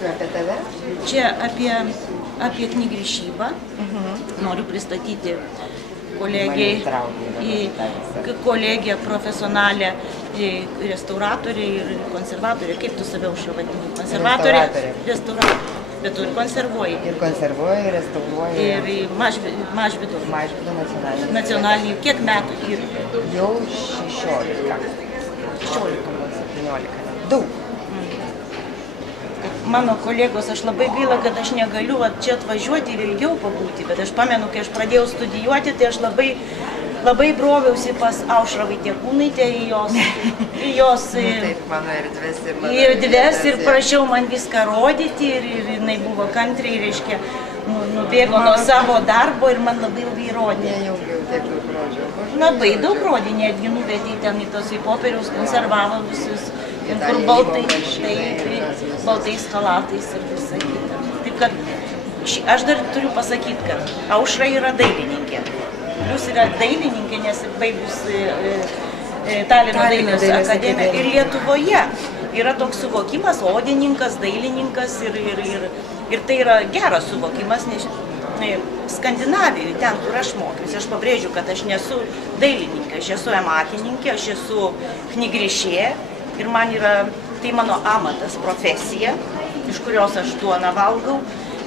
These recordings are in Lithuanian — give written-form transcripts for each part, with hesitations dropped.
Apie tave? Čia apie knygrišybą. Noriu pristatyti kolegiją profesionalę, restauratorė ir konservatorė. Kaip tu save vadini? Konservatorė, restauratorė. Bet tu ir konservuoji. Ir konservuoji, ir restauruoji. Ir Mažvydo. Mažvydo nacionalinį. Kiek metų dirbi? Jau 16. 17. Daug. Mano kolegos, aš labai gaila, kad aš negaliu čia atvažiuoti ir ilgiau pabūti, bet aš pamenu, kai aš pradėjau studijuoti, tai aš labai broviausi pas Aušrą Vaitiekūnaitę į jos erdves ir prašiau man viską rodyti ir jinai buvo kantriai, reiškia, nubėgo nuo savo darbo ir man labai ilgai rodė. Labai daug rodė, netgi nuvedė ten į tos į popieriaus, konservavo visus, kur baltais chalatais ir visą kitą. Taip kad aš dar turiu pasakyti, kad Aušra yra dailininkė. Plius yra dailininkė, nes baigus Talino dailės akademiją. Ir Lietuvoje yra toks suvokimas, odininkas, dailininkas ir tai yra geras suvokimas, nes Skandinavijoje, ten, kur aš mokiausi, aš pabrėžiu, kad aš nesu dailininkė, aš esu amatininkė, aš esu knygrišė ir man yra, tai mano amatas, profesija, iš kurios aš duoną valgau.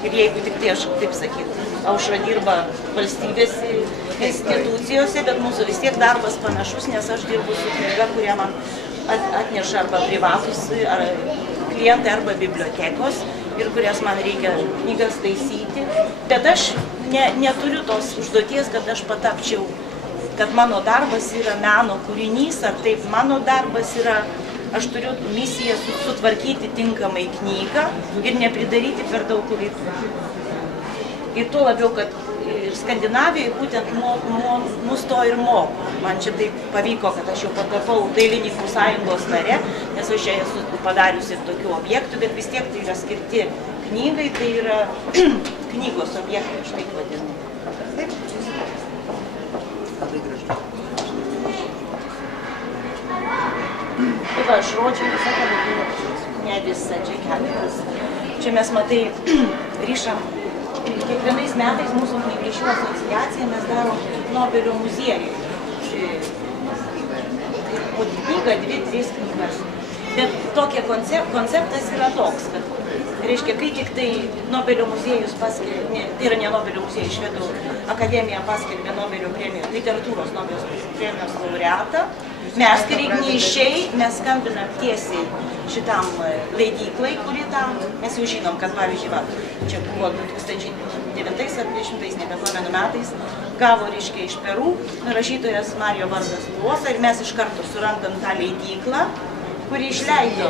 Ir jeigu tik tai aš, taip sakyt, Aušra dirba valstybės institucijose, bet mūsų vis tiek darbas panašus, nes aš dirbu su knyga, kurie man atneša arba privatus klientai arba bibliotekos ir kurias man reikia knygas taisyti. Bet aš neturiu tos užduoties, kad aš patapčiau, kad mano darbas yra meno kūrinys, ar taip mano darbas yra. Aš turiu misiją sutvarkyti tinkamai knygą ir nepridaryti per daug klaidų. Ir tuo labiau, kad Skandinavijoje būtent mus to ir moko. Man čia taip pavyko, kad aš jau patapau Dailininkų sąjungos nare, nes aš čia esu padariusi ir tokių objektų, bet vis tiek tai yra skirti knygai, tai yra knygos objektai, aš taip vadinu. Taip. Labai gražu. Taip, aš rodžiu visą pavadinę, ne visą, čia keletas. Čia mes, matai, ryšam. Kiekvienais metais mūsų knygrišių asociacija mes darom Nobelio muziejui. Po knygą, 2-3 knygas. Bet tokia konceptas yra toks, kad, reiškia, kai tik tai Nobelio muziejus paskelbė, tai yra ne Nobelio muziejus, Švedų akademija paskelbė Nobelio premijos, literatūros Nobelio premijos laureatą, mes knygnešiai, mes skambinam tiesiai šitam leidyklai, kuri tam, mes jau žinom, kad pavyzdžiui, čia buvo 2009 ar 2010, nebepamenu metais, gavo, reiškia, iš Peru rašytojas Mario Vargas Llosa ir mes iš karto surandam tą leidyklą, kuri išleido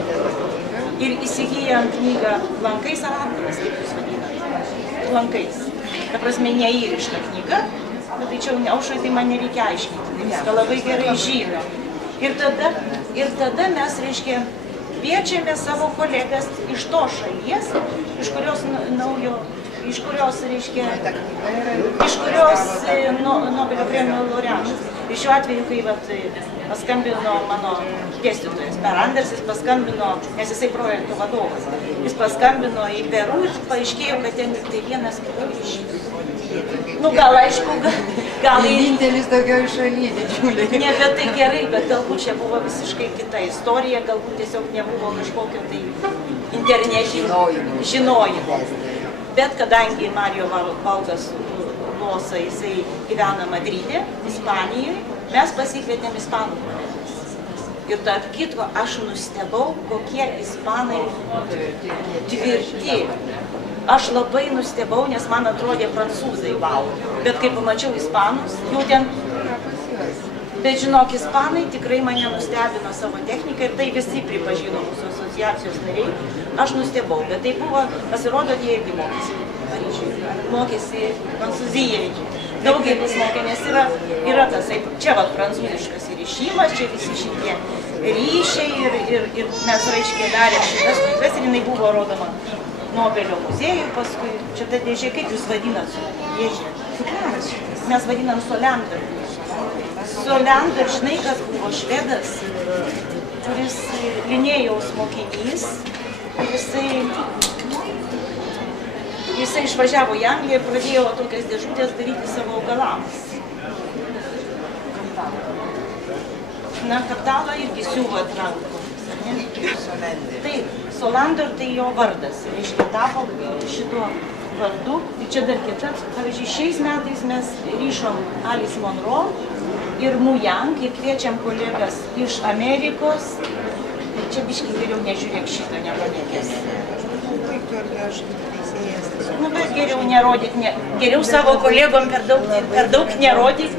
ir įsigyjam knygą lankais ar antramas, kaip jūs vadinat, lankais. Ta prasme, neįrišta knyga, bet tai čia Aušrai tai man nereikia aiškinti, viską labai gerai žino. Ir tada mes, reiškia, kviečiame savo kolegas iš to šalies, iš kurios Nobelio premijos laureatas. Ir šiuo atveju, kai paskambino mano dėstytojas Per Andersis, paskambino, nes jisai projekto vadovas, jis paskambino į Peru ir paaiškėjo, kad ten tik tai vienas knygrišys. Nu, gal aišku, gal... Vienintelis tokioj šaly, didžiuliai. Ne, bet tai gerai, bet galbūt čia buvo visiškai kita istorija, galbūt tiesiog nebuvo kažkokio tai internetinio žinojimo. Bet kadangi Mario Vargas Llosa, jisai gyvena Madride, Ispanijoje, mes pasikvietėm ispanų kolegas. Ir tarp kitko, aš nustebau, kokie ispanai tvirti. Aš labai nustebau, nes man atrodė prancūzai, wow. Bet kai pamačiau ispanus, jau ten... Bet žinok, ispanai tikrai mane nustebino savo techniką ir tai visi pripažino mūsų asociacijos nariai. Aš nustebau, bet tai buvo, pasirodo, jie irgi mokėsi Paryžiuje, mokėsi Prancūzijoje. Daugelis mokė, nes yra tas, čia va prancūziškas įrišimas, čia visi šitie ryšiai ir mes raiškiai darėm šitas knygas ir jinai buvo rodoma Nobelio muziejui, paskui čia ta dėžė, kaip jūs vadinat dėžė? Mes vadinam Solander. Solander, žinai, kas buvo švedas, kuris Linėjaus mokinys, jisai jisai išvažiavo į Angliją ir pradėjo tokias dėžutės daryti savo augalams. Na, kaptalą irgi siuvo ant rankų. Taip, Solander tai jo vardas. Reiškia, tapo šituo vardu. Ir čia dar kita. Pavyzdžiui, šiais metais mes ryšom Alice Monroe ir Mujang ir kviečiam kolegas iš Amerikos. Ir čia biškai geriau nežiūrėk šito, nepamėgės. Nu, bet geriau nerodyk, geriau savo kolegom per daug nerodyk.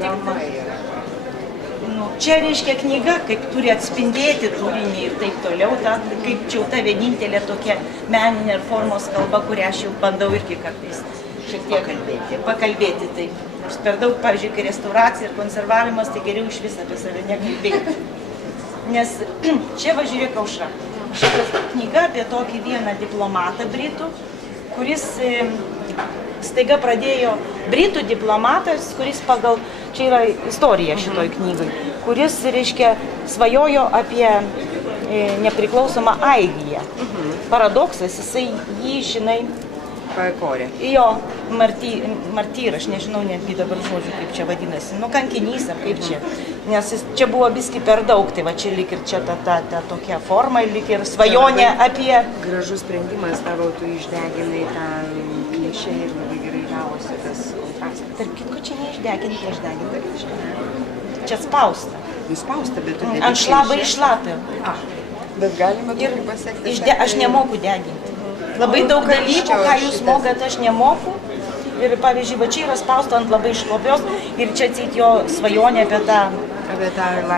Nu, čia reiškia knyga, kaip turi atspindėti turinį ir taip toliau, kaip čia ta vienintelė tokia meninė ir formos kalba, kurią aš jau bandau irgi kartais šiek tiek pakalbėti. Taip. Nors per daug, pavyzdžiui, kai restauracija ir konservavimas, tai geriau iš vis apie save nekalbėti. Nes čia va žiūrėk, Aušra, šitas knyga apie tokį vieną diplomatą britų, kuris staiga pradėjo, britų diplomatas, kuris pagal, čia yra istorija šitoj knygai, kuris, reiškia, svajojo apie nepriklausomą Airiją. Paradoksas, jisai jį, žinai, Pakorė. jo martyr, aš nežinau netgi dabar žodžiu, kaip čia vadinasi, nu kankinys ar kaip čia, nes čia buvo biski per daug, tai va čia lyg ir čia ta tokia forma, lyg ir svajonė apie... Gražus sprendimas tavo, tu išdeginai tą klišę ir labai gerai gavosi tas kontrastas. Tarp kitko, čia neišdeginta, čia spausta. Nuspausta, bet tu Ant šlabą išlapė. Bet galima ir pasiekti. Aš nemoku deginti. Labai daug dalykų, ką jūs mokat, aš nemoku. Ir pavyzdžiui, va čia yra spausta ant labai šlopios ir čia atseit jo svajonė apie tą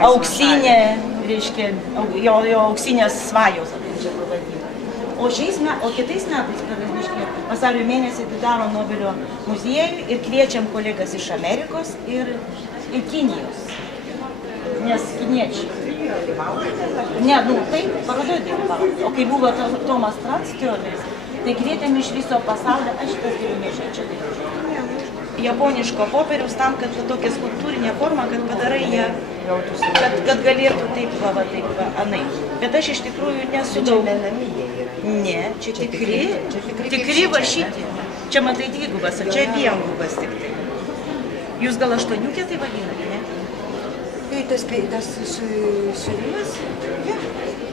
auksinę, reiškia, jo auksinės svajos, kaip čia pavadinti. O kitais metais, reiškia, vasario mėnesį atidaro Nobelio muziejų ir kviečiam kolegas iš Amerikos ir Kinijos. Nes kiniečiai. Ne, nu taip, parodoje dalyvavo. O kai buvo Tomas Transtionis, tai kvietėm iš viso pasaulio, aš šitas geriau nežinau, čia taip. Japoniško popieriaus tam, kad tokia skulptūrinė forma, kad padarai ją, kad galėtų taip, anai. Bet aš iš tikrųjų nesu daug. Ne, čia tikri va šitie. Čia matai dvigubas, o čia viengubas tik tai. Jūs gal aštuoniukė tai vadinate, ne? Tas siūlymas?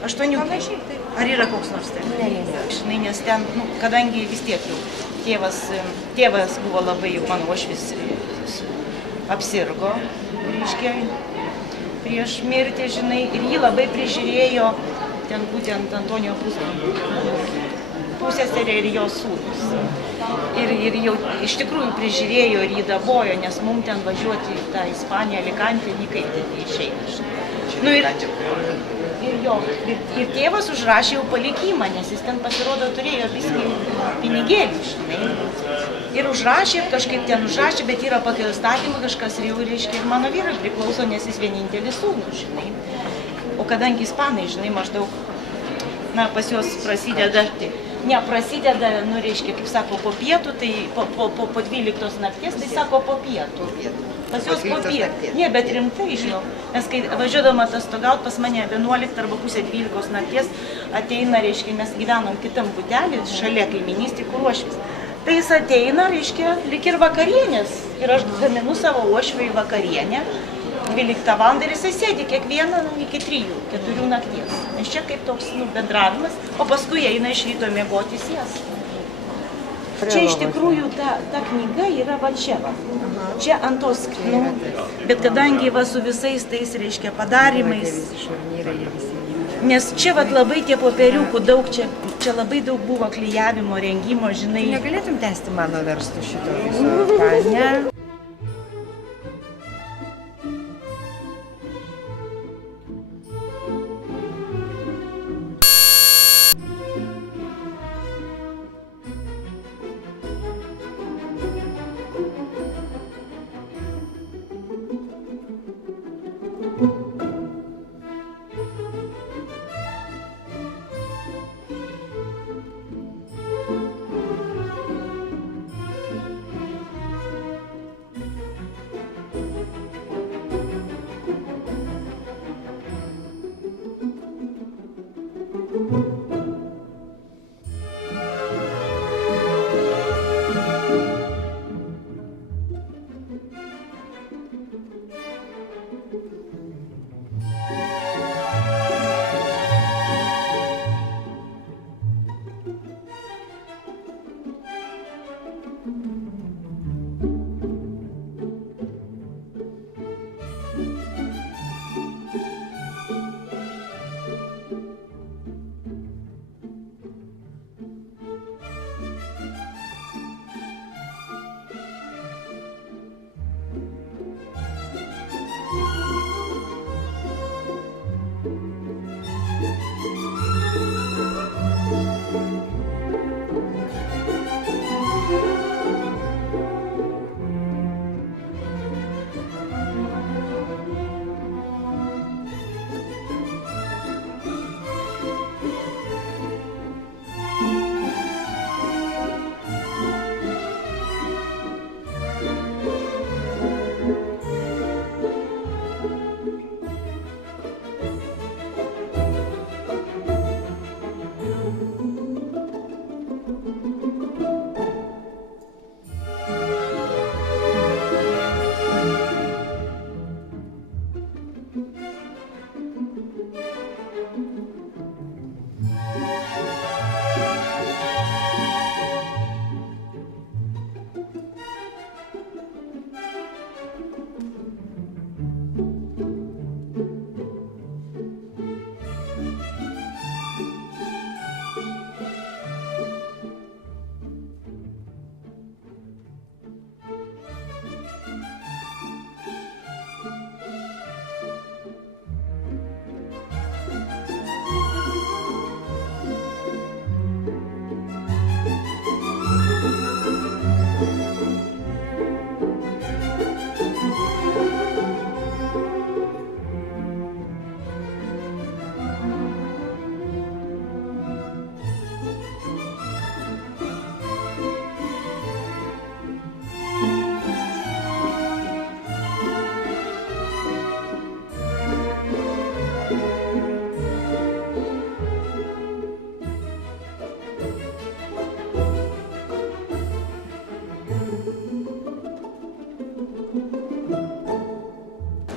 Aštuoniukė. Ar yra koks nors ten? Ne. Nes ten, kadangi vis tiek jau tėvas buvo labai, jau mano uošvis apsirgo, reiškia, prieš mirtį, žinai, ir jį labai prižiūrėjo ten būtent Antonijo pusseserė ir jo sūnus. Ir jau iš tikrųjų prižiūrėjo ir jį dabojo, nes mums ten važiuoti į tą Ispaniją, Alicantę, nikai išeina. Nu ir tėvas užrašė jau palikimą, nes jis ten pasirodo turėjo viskai pinigėlį, žinai. Ir užrašė, kažkaip ten užrašė, bet yra pagal įstatymą kažkas ir jau, reiškia, ir mano vyrui priklauso, nes jis vienintelis sūnus, žinai. O kadangi ispanai, žinai, maždaug, na, pas juos prasideda, nu, reiškia, kaip sako, po pietų, tai po 12 nakties, tai sako po pietų. Pas juos po pietų. Ne, bet rimtai, žinau. Nes kai važiuodama atostogaut pas mane 11 arba pusė 12 nakties ateina, reiškia, mes gyvenom kitam butelį, šalia kaiminystė, kur uošvis. Tai jis ateina, reiškia, lik ir vakarienės. Ir aš gaminu savo uošviui vakarienę. 12 val. Ir jisai sėdi kiekvieną iki 3-4 nakties. Nes čia kaip toks bendravimas, o paskui eina iš ryto miegoti sės. Čia iš tikrųjų ta knyga yra va čia. Čia ant tos, bet kadangi va su visais tais, reiškia, padarimais, nes čia va labai tie popieriukų daug, čia labai daug buvo klijavimo, rengimo, žinai. Negalėtum tęsti mano verstų šito viso, ne?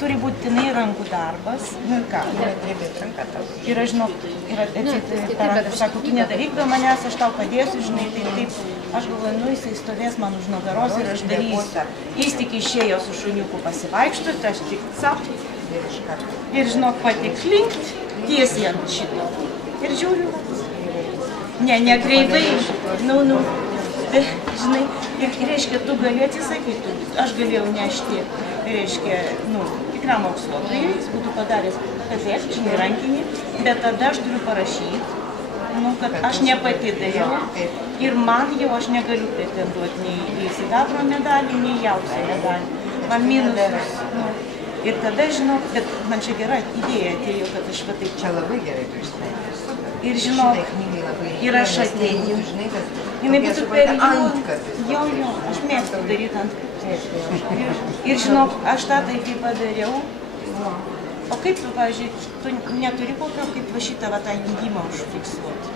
turi būtinai rankų darbas. Nu ir ką? Drebėt ranka tau. Ir aš žinau, ir per ranką sako, tu nedaryk be manęs, aš tau padėsiu, žinai, taip. Aš galvoju, nu jisai stovės man už nugaros ir aš darysiu. Jis tik išėjo su šuniuku pasivaikščioti, aš tik capt. Ir žinok, pati klinkt tiesiai ant šito. Ir žiūriu, nekreivai, žinai, ir reiškia, tu gali atsisakyti, aš galėjau nešti, reiškia, tikram moksluotojui, jis būtų padaręs kazėk, žinai, rankinį, bet tada aš turiu parašyti, kad aš ne pati dariau ir man jau aš negaliu pretenduoti nei į sidabro medalį, nei į auksą medalį. Man minusas. Ir tada, žinok, bet man čia gera idėja atėjo, kad aš va taip... Čia labai gerai tu išsprendėsi. Ir žinok, ir aš atėjau. Jinai būtų per jo, aš mėgstu daryti antkapį. Ir žinok, aš tą taip padariau. O kaip tu, pavyzdžiui, tu neturi kokio, kaip va šitą va tą jungimą užfiksuoti,